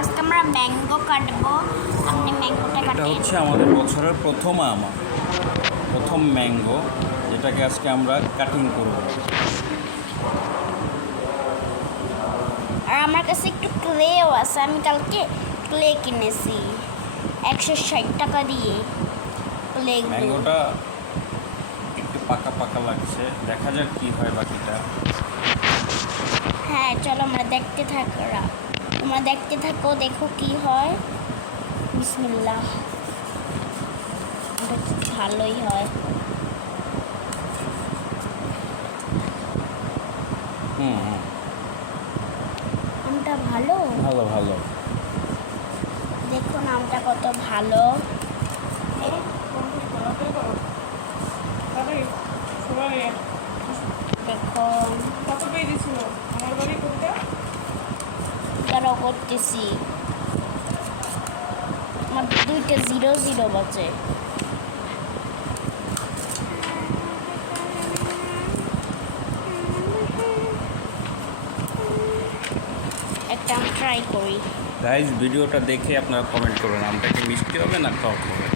আজকে আমরা ম্যাঙ্গো কাটবো। আপনি ম্যাঙ্গোটা এটা কাটেন। হচ্ছে আমাদের বছরের প্রথম ম্যাঙ্গো, যেটাকে আজকে আমরা কাটিং করব। আর আমার কাছে একটু ক্লেও আছে, আমি কালকে ক্লে কিনেছি 160 টাকা দিয়ে। ক্লে ম্যাঙ্গোটা একটু পাকা পাকা লাগছে, দেখা যাক কি হয় বাকিটা। হ্যাঁ চলো আমরা দেখতে থাকরা, তোমরা দেখতে থাকো, দেখো কি হয়। বিসমিল্লাহ। এটা খুব ভালোই হয়। হুম হুম, আমটা ভালো, ভালো ভালো। দেখুন আমটা কত ভালো। দেখুন কত পেয়ে ছিল আমার বাড়ি কোনটা? তারাও করতেছি। আমার 2টা 0 বাজে। একটা ট্রাই করি। গাইজ, ভিডিওটা দেখে আপনারা কমেন্ট করুন, আমটা কি মিষ্টি হবে না টক হবে।